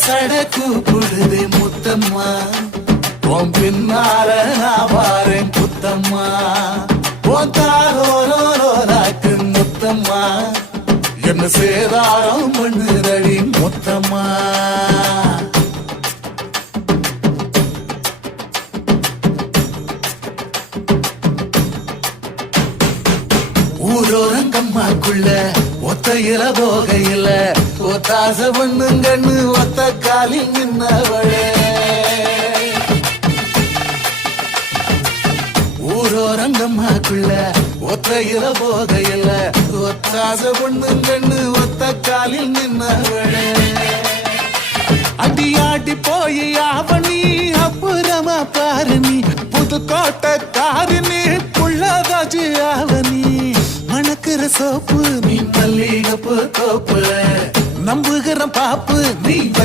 சட கூப்பிடுதே முத்தம்மா உன் பின்னால நான் வாரேன் புத்தம்மா உன் தாரோரோராக்கு முத்தம்மா என்ன சேதாரம் பண்ணுதடி முத்தம்மா ஊரோரங்கம்மாக்குள்ள ஒத்தையில போகையில ஒத்தாச பண்ணுங்கன்னு ஒத்த காலில் நின்னவளே ஊரோரங்கம்மாக்குள்ள ஒத்தையில போகையில ஒத்தாச பண்ணுங்கன்னு ஒத்த காலில் நின்னவளே அடியாடி போய் ஆவணி அப்புறமா பாரு நீ புதுக்கோட்டை காரினி புள்ளதாச்சு ஆவணி மணக்கிற சோப்பு நீ மல்லிகப்பு தோப்பு நம்புகிற பாப்பு நீ